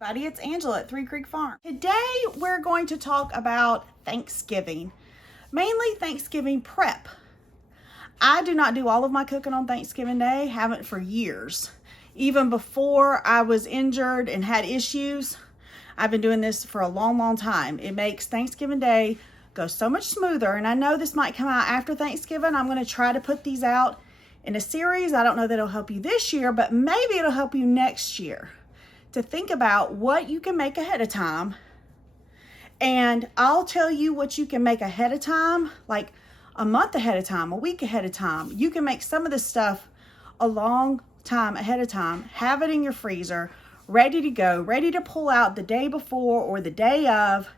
Buddy, it's Angela at Three Creek Farm. Today we're going to talk about Thanksgiving, mainly Thanksgiving prep. I do not do all of my cooking on Thanksgiving Day, haven't for years. Even before I was injured and had issues, I've been doing this for a long time. It makes Thanksgiving Day go so much smoother, and I know this might come out after Thanksgiving. I'm going to try to put these out in a series. I don't know that it'll help you this year, but maybe it'll help you next year to think about what you can make ahead of time. And I'll tell you what you can make ahead of time, like a month ahead of time, a week ahead of time. You can make some of this stuff a long time ahead of time. Have it in your freezer, ready to go, ready to pull out the day before or the day of,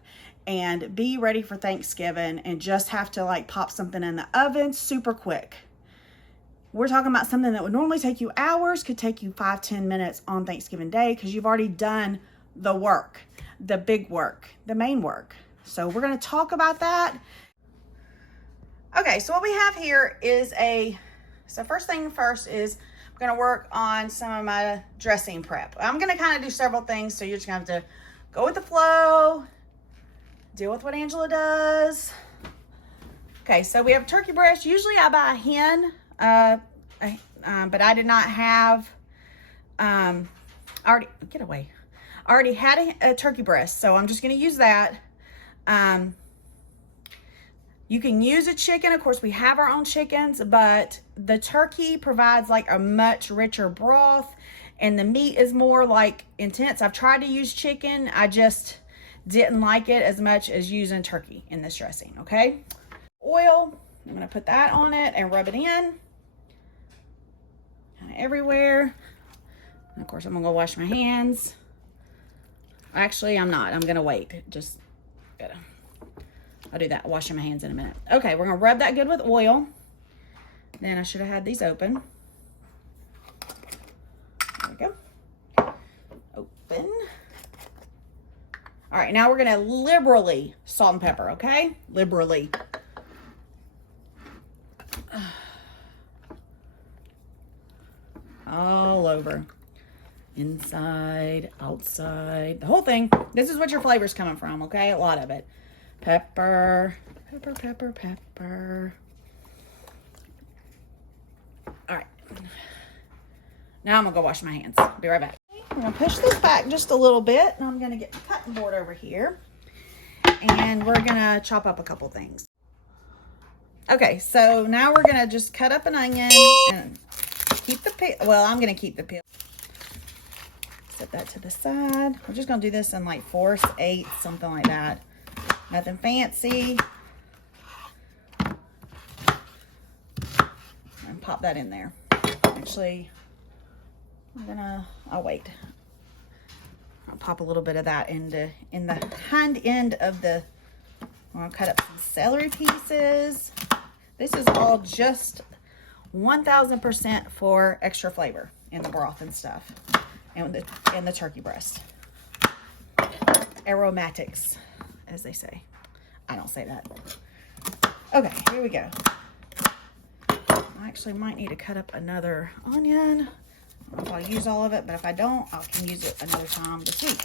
and be ready for Thanksgiving, and just have to like pop something in the oven super quick. We're talking about something that would normally take you hours, could take you 5-10 minutes on Thanksgiving Day, because you've already done the work, the big work, the main work. So we're going to talk about that. Okay, so what we have here is so first thing first is I'm going to work on some of my dressing prep. I'm going to kind of do several things, so you're just going to have to go with the flow, deal with what Angela does. Okay, so we have turkey breast. Usually I buy a hen. But I did not have, I already had a turkey breast, so I'm just going to use that. You can use a chicken. Of course, we have our own chickens, but the turkey provides like a much richer broth, and the meat is more like intense. I've tried to use chicken. I just didn't like it as much as using turkey in this dressing. Okay. Oil. I'm going to put that on it and rub it in. Everywhere. And of course, I'm gonna go wash my hands. Actually, I'm not. I'm gonna wait. I'll do that. Washing my hands in a minute. Okay, we're gonna rub that good with oil. Then I should have had these open. There we go. Open. All right, now we're gonna liberally salt and pepper. Okay, liberally. All over, inside, outside, the whole thing. This is what your flavor's coming from, okay? A lot of it. Pepper, pepper, pepper, pepper. All right. Now I'm gonna go wash my hands. Be right back. I'm gonna push this back just a little bit, and I'm gonna get the cutting board over here, and we're gonna chop up a couple things. Okay, so now we're gonna just cut up an onion and keep the peel. Well, I'm going to keep the peel. Set that to the side. We're just going to do this in like 4/8, something like that. Nothing fancy. And pop that in there. Actually, I'll wait. I'll pop a little bit of that in the hind end of the, I'm going to cut up some celery pieces. This is all just 1000% for extra flavor in the broth and stuff, and the turkey breast. Aromatics, as they say. I don't say that. Okay, here we go. I actually might need to cut up another onion. I don't know if I'll use all of it, but if I don't, I can use it another time this week.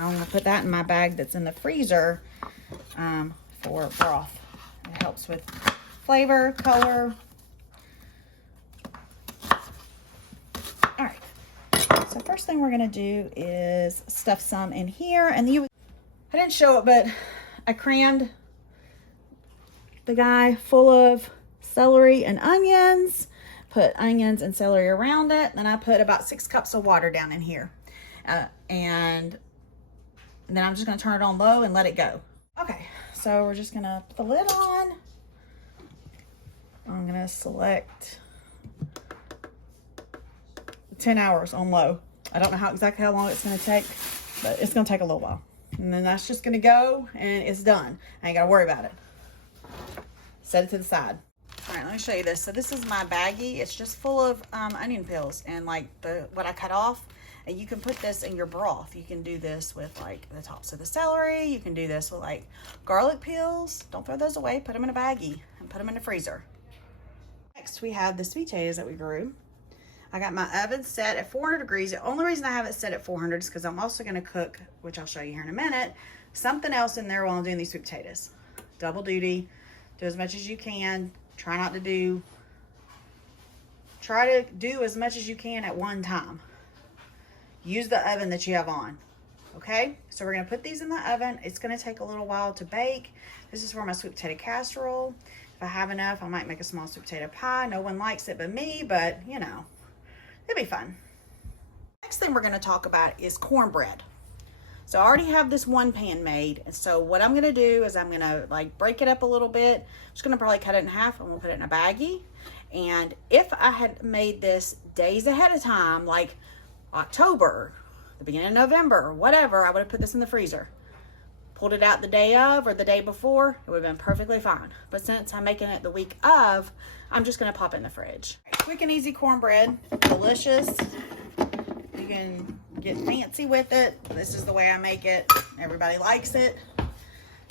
I'm going to put that in my bag that's in the freezer for broth. It helps with flavor, color. All right. So first thing we're going to do is stuff some in here. And I didn't show it, but I crammed the guy full of celery and onions. Put onions and celery around it. Then I put about 6 cups of water down in here. And then I'm just going to turn it on low and let it go. Okay, so we're just going to put the lid on. I'm going to select 10 hours on low. I don't know exactly how long it's going to take, but it's going to take a little while. And then that's just going to go, and it's done. I ain't got to worry about it. Set it to the side. All right, let me show you this. So this is my baggie. It's just full of onion peels and like what I cut off. And you can put this in your broth. You can do this with like the tops of the celery. You can do this with like garlic peels. Don't throw those away. Put them in a baggie and put them in the freezer. Next, we have the sweet potatoes that we grew. I got my oven set at 400 degrees. The only reason I have it set at 400 is because I'm also going to cook, which I'll show you here in a minute, something else in there while I'm doing these sweet potatoes. Double duty. Do as much as you can. Try to do as much as you can at one time. Use the oven that you have on. Okay, so we're going to put these in the oven. It's going to take a little while to bake. This is for my sweet potato casserole. If I have enough, I might make a small sweet potato pie. No one likes it but me, but you know, it'll be fun. Next thing we're going to talk about is cornbread. So I already have this one pan made, and so what I'm going to do is I'm going to like break it up a little bit. I'm just going to probably cut it in half. I'm going to put it in a baggie. And if I had made this days ahead of time, like October, the beginning of November, or whatever, I would have put this in the freezer. Pulled it out the day of or the day before, it would have been perfectly fine. But since I'm making it the week of, I'm just going to pop it in the fridge. Quick and easy cornbread, delicious. You can get fancy with it. This is the way I make it. Everybody likes it.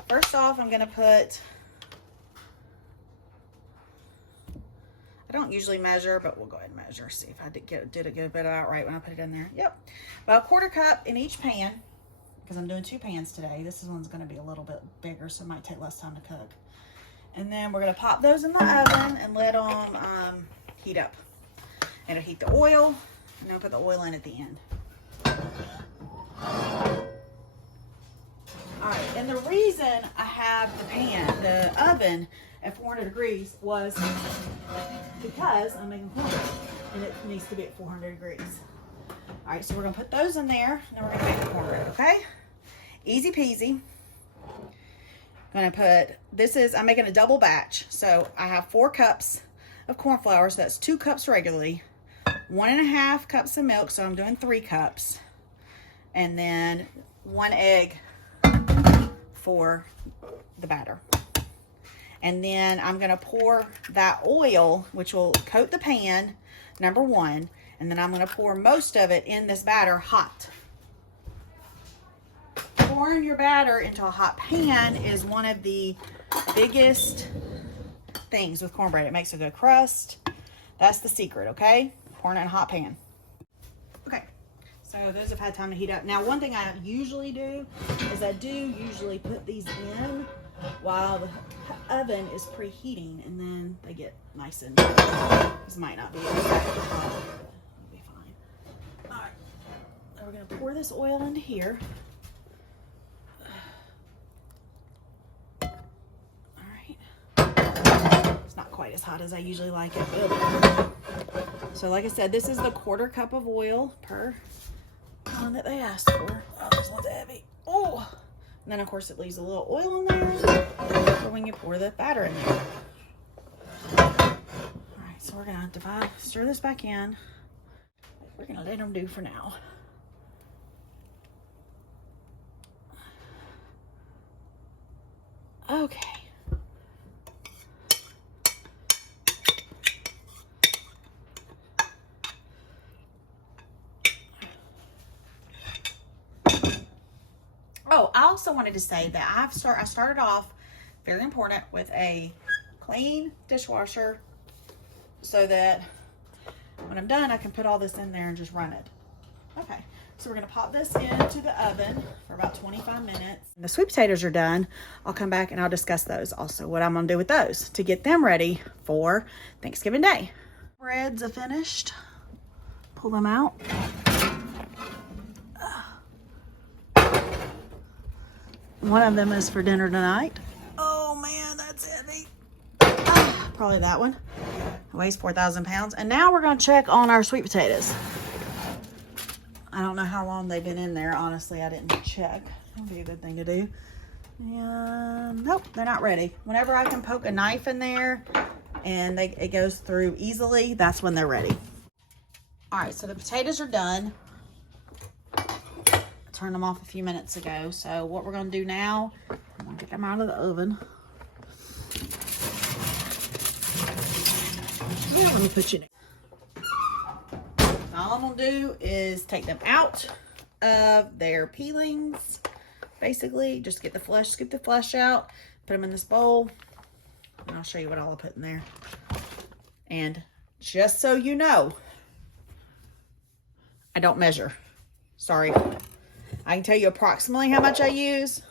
First off, I'm going to put, I don't usually measure, but we'll go ahead and measure. See if I did a good bit out right when I put it in there. Yep. About a 1/4 cup in each pan, because I'm doing 2 pans today. This one's going to be a little bit bigger, so it might take less time to cook. And then we're going to pop those in the oven and let them heat up. It'll heat the oil, and I'll put the oil in at the end. All right, and the reason I have the oven at 400 degrees was because I'm making cornbread, and it needs to be at 400 degrees. All right, so we're gonna put those in there, and then we're gonna make the cornbread, okay? Easy peasy. I'm making a double batch. So I have 4 cups of corn flour, so that's 2 cups regularly, 1.5 cups of milk, so I'm doing 3 cups, and then 1 egg for the batter. And then I'm gonna pour that oil, which will coat the pan, number 1, and then I'm gonna pour most of it in this batter hot. Pouring your batter into a hot pan is one of the biggest things with cornbread. It makes a good crust. That's the secret, okay? Pouring it in a hot pan. Okay, so those have had time to heat up. Now, one thing I usually do is I do usually put these in while the oven is preheating, and then they get nice and, this might not be okay. It'll be fine. All right, now we're gonna pour this oil into here. Not quite as hot as I usually like it. So like I said, this is the 1/4 cup of oil per one that they asked for. Oh, this one's heavy. Oh, and then of course it leaves a little oil in there for when you pour the batter in there. All right, so we're gonna stir this back in. We're gonna let them do for now. Okay. Oh, I also wanted to say that I started off, very important, with a clean dishwasher so that when I'm done, I can put all this in there and just run it. Okay, so we're gonna pop this into the oven for about 25 minutes. When the sweet potatoes are done, I'll come back and I'll discuss those also, what I'm gonna do with those to get them ready for Thanksgiving Day. Breads are finished. Pull them out. One of them is for dinner tonight. Oh man, that's heavy. Probably that one. It weighs 4,000 pounds. And now we're gonna check on our sweet potatoes. I don't know how long they've been in there. Honestly, I didn't check. That'd be a good thing to do. And nope, they're not ready. Whenever I can poke a knife in there and it goes through easily, that's when they're ready. All right, so the potatoes are done. Turned them off a few minutes ago. So what we're gonna do now, I'm gonna get them out of the oven. Yeah, let me put you in. all I'm gonna do is take them out of their peelings. Basically, just get the flesh, scoop the flesh out, put them in this bowl, and I'll show you what all I put in there. And just so you know, I don't measure. Sorry. I can tell you approximately how much I use.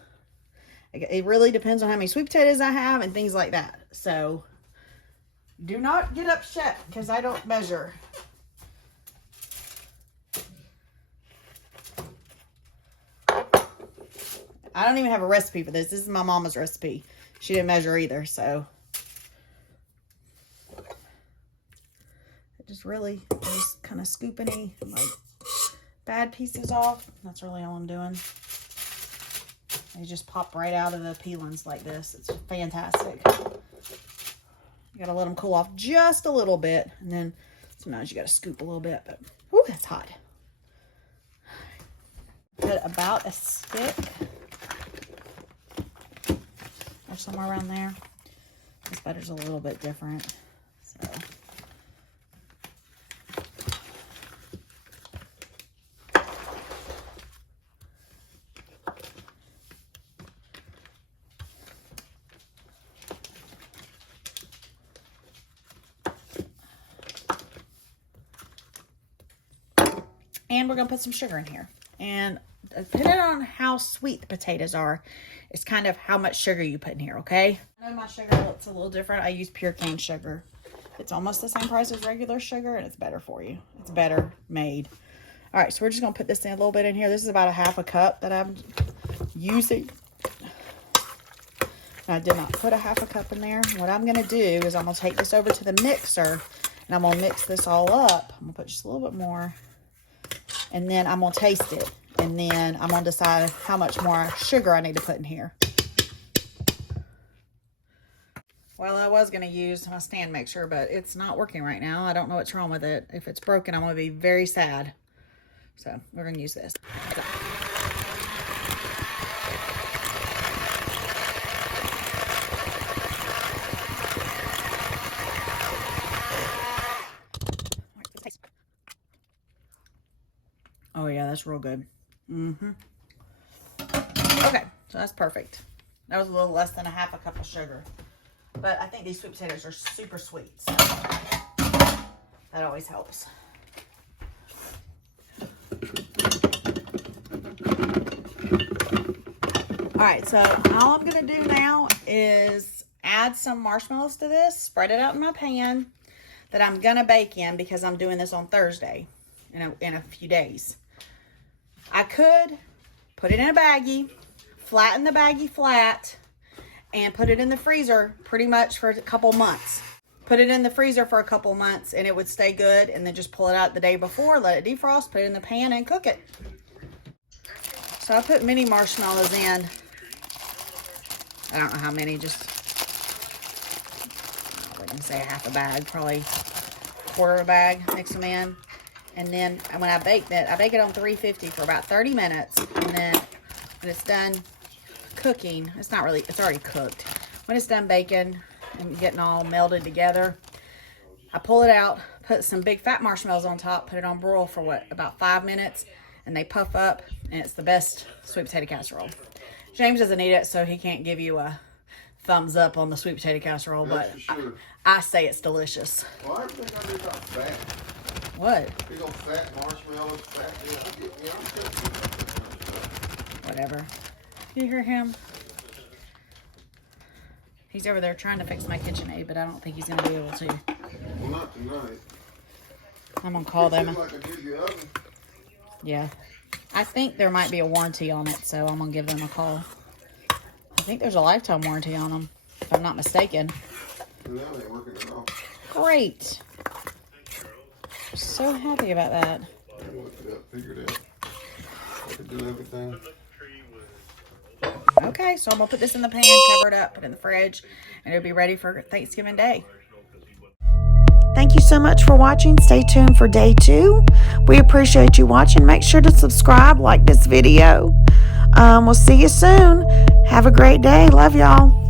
It really depends on how many sweet potatoes I have and things like that. So do not get upset because I don't measure. I don't even have a recipe for this. This is my mama's recipe. She didn't measure either, so. Just really, just kind of scoop any like bad pieces off. That's really all I'm doing. They just pop right out of the peelings like this. It's fantastic. You gotta let them cool off just a little bit, and then sometimes you gotta scoop a little bit, but whoo, that's hot. Put about a stick or somewhere around there. This butter's a little bit different, so. And we're going to put some sugar in here. And depending on how sweet the potatoes are, it's kind of how much sugar you put in here, okay? I know my sugar looks a little different. I use pure cane sugar. It's almost the same price as regular sugar, and it's better for you. It's better made. All right, so we're just going to put this in a little bit in here. This is about a half a cup that I'm using. And I did not put a half a cup in there. What I'm going to do is I'm going to take this over to the mixer, and I'm going to mix this all up. I'm going to put just a little bit more. And then I'm going to taste it. And then I'm going to decide how much more sugar I need to put in here. Well, I was going to use my stand mixer, but it's not working right now. I don't know what's wrong with it. If it's broken, I'm going to be very sad. So we're going to use this. Oh yeah, that's real good. Okay, so that's perfect. That was a little less than a half a cup of sugar. But I think these sweet potatoes are super sweet, so that always helps. Alright, so all I'm going to do now is add some marshmallows to this, spread it out in my pan that I'm going to bake in because I'm doing this on Thursday in a few days. I could put it in a baggie, flatten the baggie flat, and put it in the freezer pretty much for a couple months. Put it in the freezer for a couple months and it would stay good, and then just pull it out the day before, let it defrost, put it in the pan and cook it. So I put mini marshmallows in. I don't know how many, just, I wouldn't say a half a bag, probably a quarter of a bag, mix them in. And then when I bake it on 350 for about 30 minutes. And then when it's done cooking, it's already cooked. When it's done baking and getting all melded together, I pull it out, put some big fat marshmallows on top, put it on broil for about 5 minutes, and they puff up, and it's the best sweet potato casserole. James doesn't eat it, so he can't give you a thumbs up on the sweet potato casserole, but sure. I say it's delicious. Well, I think I did about fat. What? Big old fat marshmallows, fat, Whatever. You hear him? He's over there trying to fix my KitchenAid, but I don't think he's going to be able to. Well, not tonight. I'm going to call them. Like I did the oven. Yeah. I think there might be a warranty on it, so I'm going to give them a call. I think there's a lifetime warranty on them, if I'm not mistaken. Well, now they're working it off. Great. So happy about that. I looked it up, figured out. I could do everything. Okay, so I'm going to put this in the pan, cover it up, put it in the fridge, and it'll be ready for Thanksgiving Day. Thank you so much for watching. Stay tuned for day 2. We appreciate you watching. Make sure to subscribe, like this video. We'll see you soon. Have a great day. Love y'all.